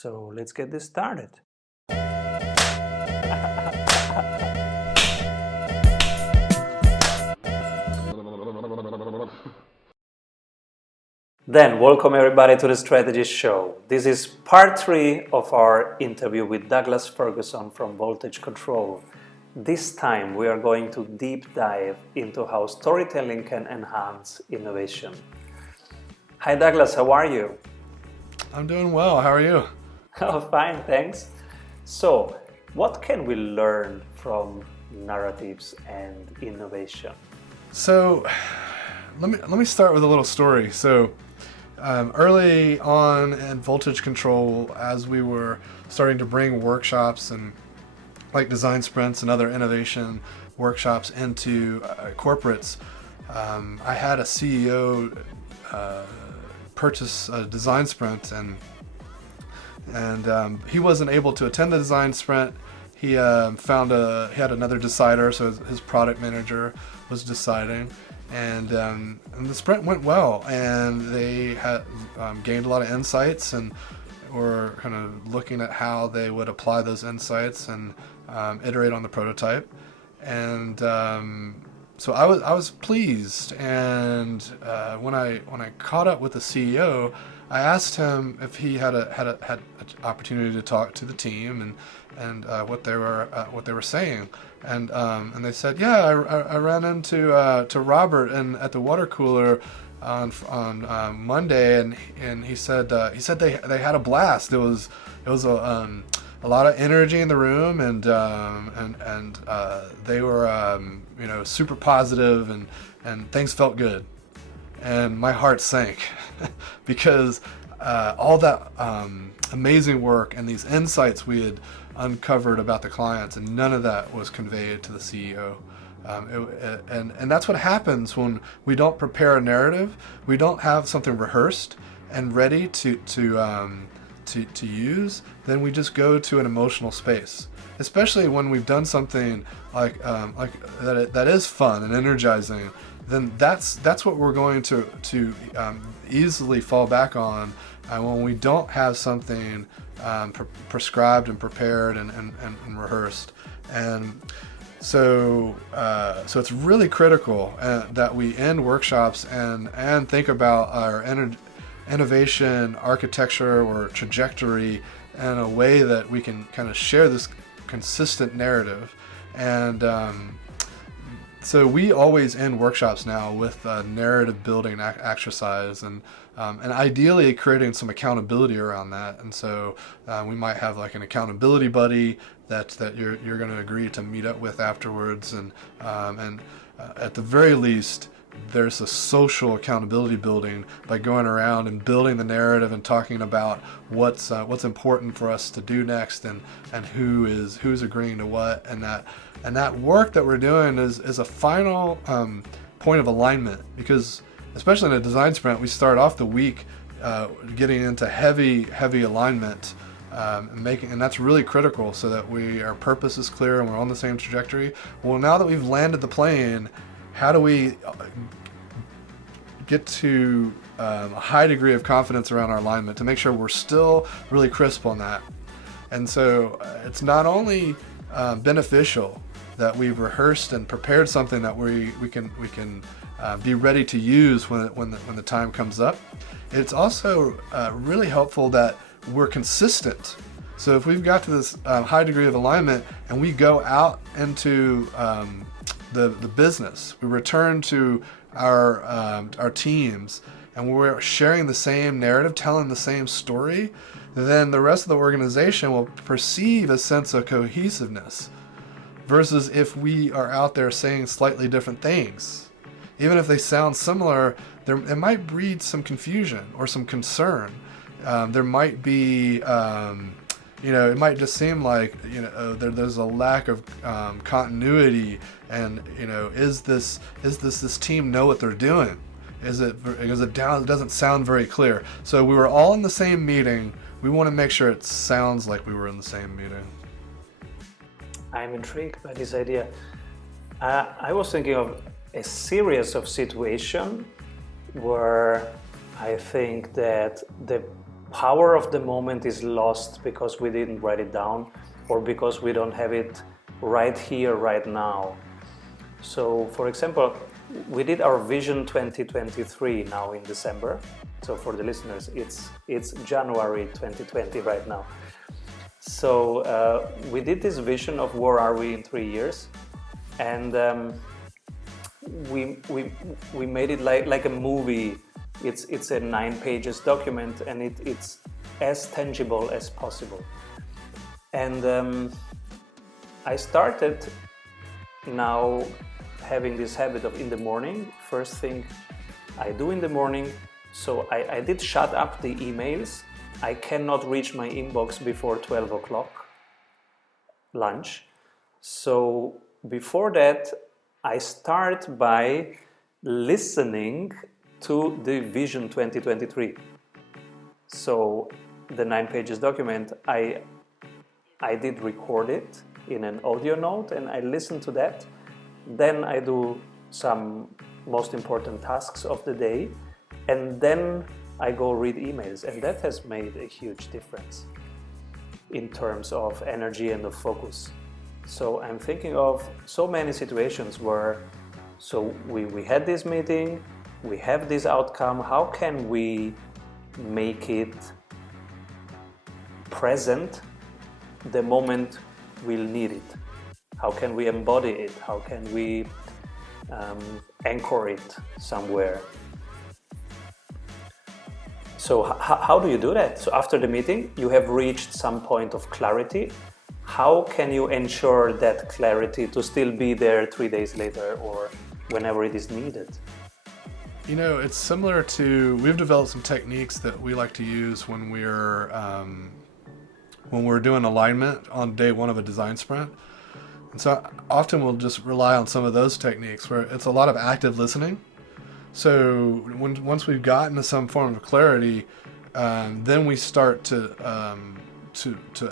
So let's get this started. Then, welcome everybody to the Strategy Show. This is part 3 of our interview with Douglas Ferguson from Voltage Control. This time we are going to deep dive into how storytelling can enhance innovation. Hi Douglas, how are you? I'm doing well. How are you? Oh, fine, thanks. So, what can we learn from narratives and innovation? So, let me start with a little story. Early on in Voltage Control, as we were starting to bring workshops and like design sprints and other innovation workshops into corporates, I had a CEO purchase a design sprint, and he wasn't able to attend the design sprint. He he had another decider, so his product manager was deciding, and the sprint went well, and they had gained a lot of insights, and were kind of looking at how they would apply those insights and iterate on the prototype. And so I was pleased, and when I caught up with the CEO, I asked him if he had an opportunity to talk to the team and what they were saying, and they said, yeah, I ran into to Robert at the water cooler on Monday, and he said they had a blast. It was a lot of energy in the room, and they were super positive, and things felt good. And my heart sank because all that amazing work and these insights we had uncovered about the clients, and none of that was conveyed to the CEO. And that's what happens when we don't prepare a narrative. We don't have something rehearsed and ready to use. Then we just go to an emotional space, especially when we've done something like that is fun and energizing. Then that's what we're going to easily fall back on when we don't have something prescribed and prepared and rehearsed. And so it's really critical that we end workshops and think about our innovation architecture or trajectory in a way that we can kind of share this consistent narrative. And so we always end workshops now with a narrative building exercise, and ideally creating some accountability around that. And so we might have like an accountability buddy that you're going to agree to meet up with afterwards, and at the very least, there's a social accountability building by going around and building the narrative and talking about what's important for us to do next, and who's agreeing to what, and that work that we're doing is a final point of alignment, because especially in a design sprint, we start off the week getting into heavy alignment, and that's really critical so that our purpose is clear and we're on the same trajectory. Well, now that we've landed the plane, how do we get to a high degree of confidence around our alignment to make sure we're still really crisp on that? And so it's not only beneficial that we've rehearsed and prepared something that we can be ready to use when the time comes up. It's also really helpful that we're consistent. So if we've got to this high degree of alignment and we go out into the business, we return to our teams, and we're sharing the same narrative, telling the same story, then the rest of the organization will perceive a sense of cohesiveness, versus if we are out there saying slightly different things. Even if they sound similar, it might breed some confusion or some concern. There might be it might just seem like there's a lack of continuity, and is this team know what they're doing? Is it because it doesn't sound very clear? So we were all in the same meeting. We want to make sure it sounds like we were in the same meeting. I'm intrigued by this idea. I was thinking of a series of situations where I think that the power of the moment is lost because we didn't write it down, or because we don't have it right here, right now. So, for example, we did our Vision 2023 now in December. So for the listeners, it's January 2020 right now. So we did this vision of where are we in 3 years, and we made it like a movie. It's a 9 pages document, and it's as tangible as possible. And I started now having this habit of in the morning, first thing I do in the morning. So I did shut up the emails. I cannot reach my inbox before 12 o'clock lunch. So before that, I start by listening to the Vision 2023. So the 9 pages document, I did record it in an audio note, and I listen to that. Then I do some most important tasks of the day, and then I go read emails, and that has made a huge difference in terms of energy and of focus. So I'm thinking of so many situations where, so we had this meeting, we have this outcome, how can we make it present the moment we'll need it? How can we embody it? How can we anchor it somewhere? So how do you do that? So after the meeting, you have reached some point of clarity. How can you ensure that clarity to still be there 3 days later or whenever it is needed? You know, it's similar to, we've developed some techniques that we like to use when we're doing alignment on day one of a design sprint. And so often we'll just rely on some of those techniques where it's a lot of active listening. So once we've gotten to some form of clarity, then we start to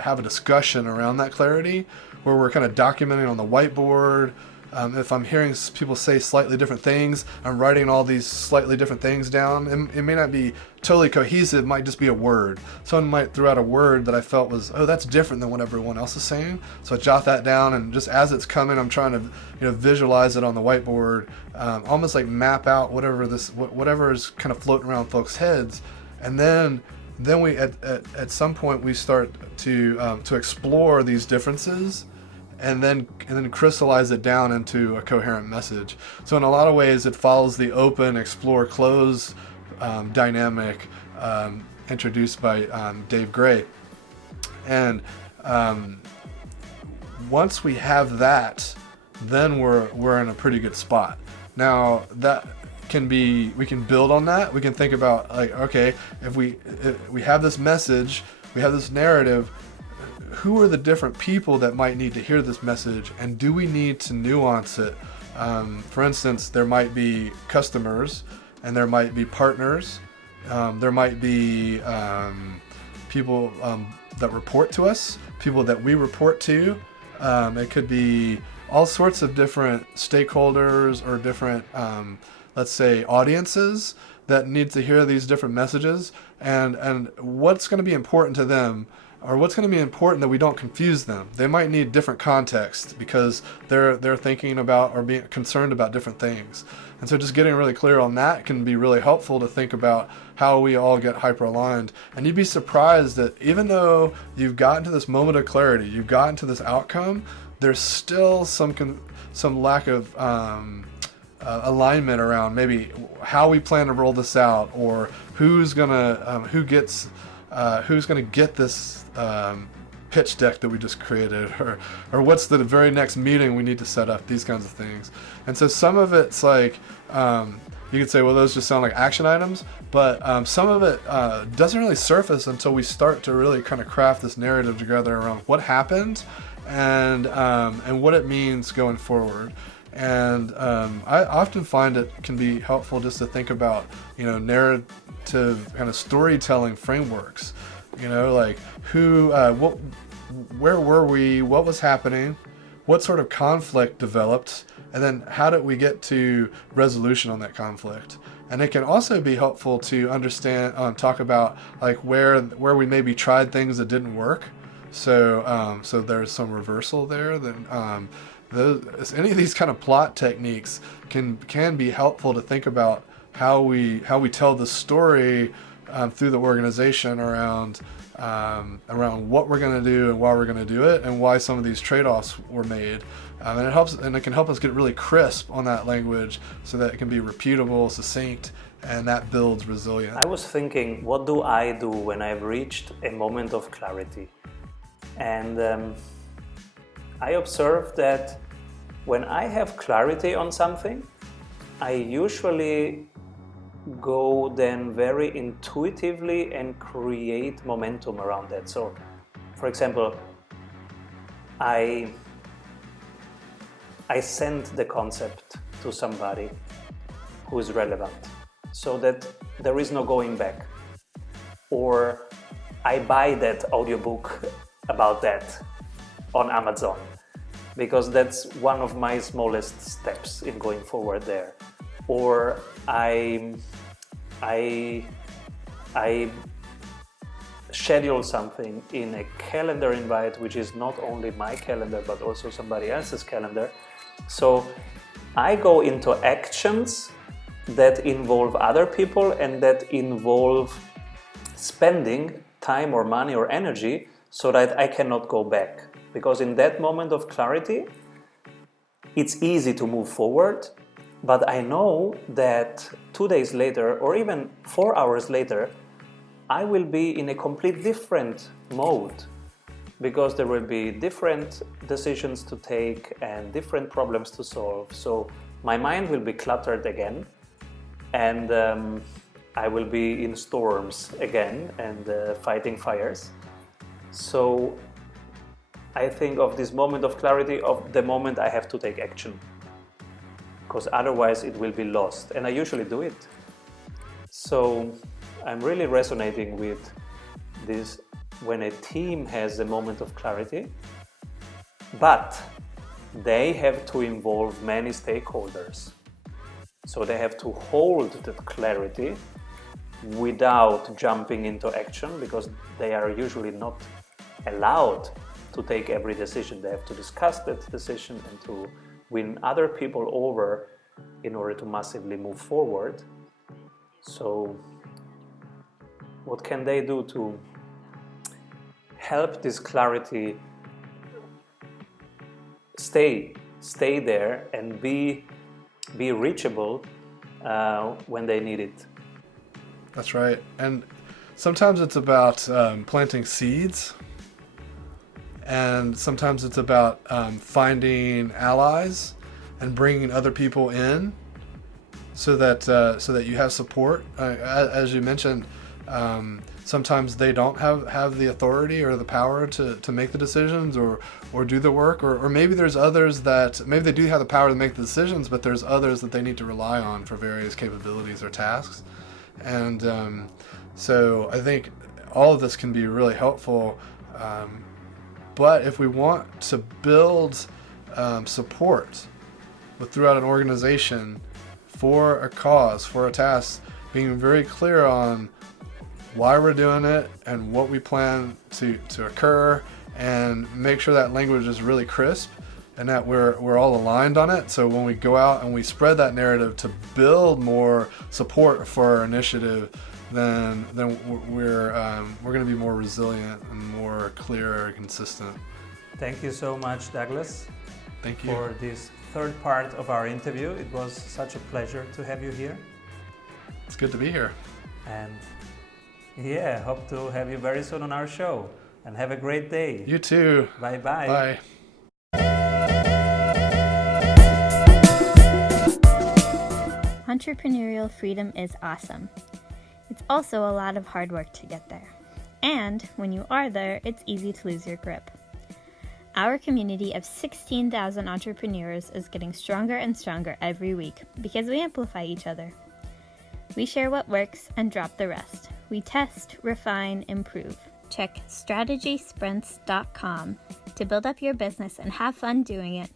have a discussion around that clarity, where we're kind of documenting on the whiteboard. If I'm hearing people say slightly different things, I'm writing all these slightly different things down. It may not be totally cohesive, it might just be a word. Someone might throw out a word that I felt was, oh, that's different than what everyone else is saying. So I jot that down, and just as it's coming, I'm trying to visualize it on the whiteboard, almost like map out whatever is kind of floating around folks' heads. And then we at some point we start to explore these differences, and then crystallize it down into a coherent message. So in a lot of ways, it follows the open, explore, close dynamic introduced by Dave Gray. And once we have that, then we're in a pretty good spot. Now that we can build on that. We can think about, like, okay, if we have this message, we have this narrative, who are the different people that might need to hear this message, and do we need to nuance it? For instance, there might be customers, and there might be partners, there might be people that report to us, people that we report to. It could be all sorts of different stakeholders or different, let's say, audiences that need to hear these different messages, and what's going to be important to them, or what's going to be important that we don't confuse them. They might need different context because they're thinking about or being concerned about different things. And so just getting really clear on that can be really helpful to think about how we all get hyper-aligned. And you'd be surprised that even though you've gotten to this moment of clarity, you've gotten to this outcome, there's still some lack of alignment around maybe how we plan to roll this out, or who's gonna get this pitch deck that we just created, or what's the very next meeting we need to set up, these kinds of things. And so some of it's like, you could say, well, those just sound like action items, but some of it doesn't really surface until we start to really kind of craft this narrative together around what happened and what it means going forward. And I often find it can be helpful just to think about, narrative kind of storytelling frameworks. Like where were we, what was happening, what sort of conflict developed, and then how did we get to resolution on that conflict. And it can also be helpful to understand, talk about like where we maybe tried things that didn't work. So so there's some reversal there. Then any of these kind of plot techniques can be helpful to think about how we tell the story through the organization around what we're going to do and why we're going to do it, and why some of these trade-offs were made. And it can help us get really crisp on that language so that it can be repeatable, succinct, and that builds resilience. I was thinking, what do I do when I've reached a moment of clarity? And I observed that when I have clarity on something, I usually go then very intuitively and create momentum around that. So, for example, I send the concept to somebody who is relevant so that there is no going back. Or I buy that audiobook about that on Amazon, because that's one of my smallest steps in going forward there. Or I schedule something in a calendar invite, which is not only my calendar but also somebody else's calendar. So I go into actions that involve other people and that involve spending time or money or energy so that I cannot go back. Because in that moment of clarity, it's easy to move forward, but I know that 2 days later or even 4 hours later, I will be in a complete different mode, because there will be different decisions to take and different problems to solve. So my mind will be cluttered again, and I will be in storms again and fighting fires. So I think of this moment of clarity of the moment I have to take action, because otherwise it will be lost, and I usually do it. So I'm really resonating with this when a team has a moment of clarity, but they have to involve many stakeholders. So they have to hold that clarity without jumping into action, because they are usually not allowed to take every decision. They have to discuss that decision and to win other people over in order to massively move forward. So what can they do to help this clarity stay there and be reachable when they need it? That's right. And sometimes it's about planting seeds, and sometimes it's about finding allies and bringing other people in so that you have support. As you mentioned, sometimes they don't have the authority or the power to make the decisions or do the work, or maybe there's others that maybe they do have the power to make the decisions, but there's others that they need to rely on for various capabilities or tasks. And so I think all of this can be really helpful, but if we want to build support throughout an organization for a cause, for a task, being very clear on why we're doing it and what we plan to occur, and make sure that language is really crisp and that we're all aligned on it. So when we go out and we spread that narrative to build more support for our initiative, then we're going to be more resilient and more clear and consistent. Thank you so much, Douglas. Thank you for this third part of our interview. It was such a pleasure to have you here. It's good to be here. And yeah, hope to have you very soon on our show. And have a great day. You too. Bye-bye. Bye. Entrepreneurial freedom is awesome. It's also a lot of hard work to get there. And when you are there, it's easy to lose your grip. Our community of 16,000 entrepreneurs is getting stronger and stronger every week because we amplify each other. We share what works and drop the rest. We test, refine, improve. Check strategysprints.com to build up your business and have fun doing it.